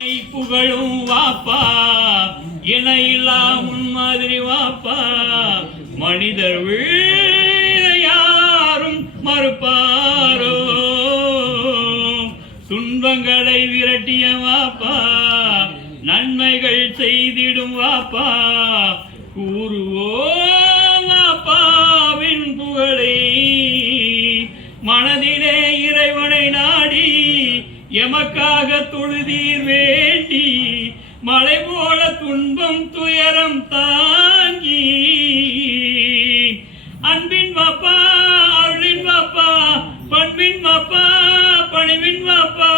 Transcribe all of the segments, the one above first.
புகழும் வாப்பா இணையில்லா முன்மாதிரி வாப்பா மனிதர் யாரும் மறுப்பாரோ துன்பங்களை விரட்டிய வாப்பா நன்மைகள் செய்திடும் வாப்பா கூறுவோம் வாப்பாவின் புகழை மனதிலே இறைவனை நாடி எமக்காக தொழுதீர் வேண்டி மலை போல துன்பம் துயரம் தாங்கி அன்பின் வாப்பா அருளின் வாப்பா பண்பின் வாப்பா பணிவின் வாப்பா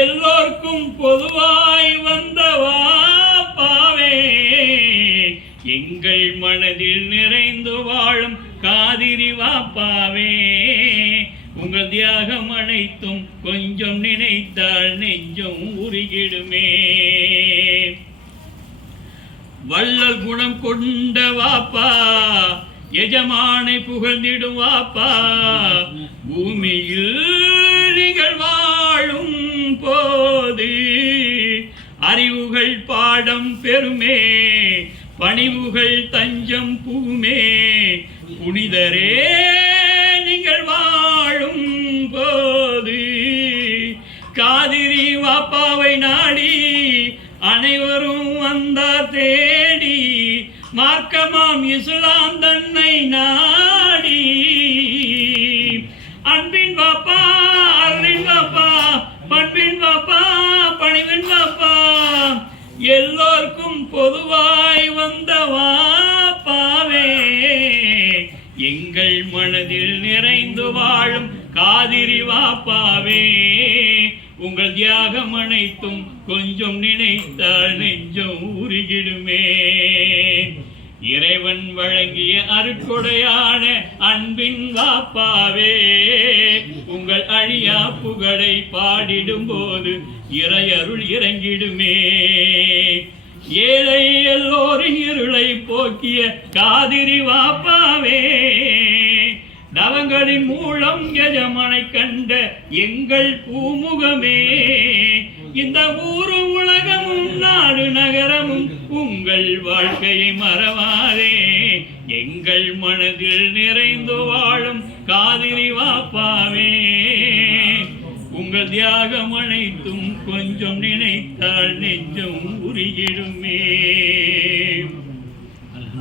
எல்லோர்க்கும் பொதுவாய் வந்த வாப்பாவே எங்கள் மனதில் நிறைந்து வாழும் காதிரி வாப்பாவே உங்கள் தியாகம் அனைத்தும் கொஞ்சம் நினைத்தால் நெஞ்சம் உருகிடுமே வள்ளல் குணம் கொண்ட வாப்பா எஜமானை புகழ்ந்திடும் வாப்பா பூமியில் நீங்கள் வாழும் போது அறிவுகள் பாடம் பெறுமே பணிவுகள் தஞ்சம் புகுமே புனிதரே நீங்கள் வாழும் போது காதிரி வாப்பாவை நாடி அனைவரும் வந்தார் தேடி மார்க்கமாம் இஸ்லாம் தன்னை நாடி அன்பின் வாப்பா அருளின் வாப்பா பண்பின் வாப்பா பணிவின் வாப்பா எல்லோருக்கும் பொதுவாய் வந்த வாப்பாவே எங்கள் மனதில் நிறைந்து வாழும் காதிரி வாப்பாவே உங்கள் தியாகம் அனைத்தும் கொஞ்சம் நினைத்தால் நெஞ்சம் உருகிடுமே இறைவன் வழங்கிய அருட்கொடையான அன்பின் வாப்பாவே உங்கள் அழியா புகழை பாடிடும் போது இறையருள் இறங்கிடுமே ஏழை எல்லோரின் இருளை போக்கிய காதிரி வாப்பாவே தவங்களின் மூலம் எஜமானை கண்ட எங்கள் பூமுகமே இந்த ஊரும் உலகமும் நாடு நகரமும் உங்கள் வாழ்க்கையை மறவாதே எங்கள் மனதில் நிறைந்து வாழும் காதிரி வாப்பாவே உங்கள் தியாகம் அனைத்தும் கொஞ்சம் நினைத்தால் நெஞ்சம் உருகிடுமே.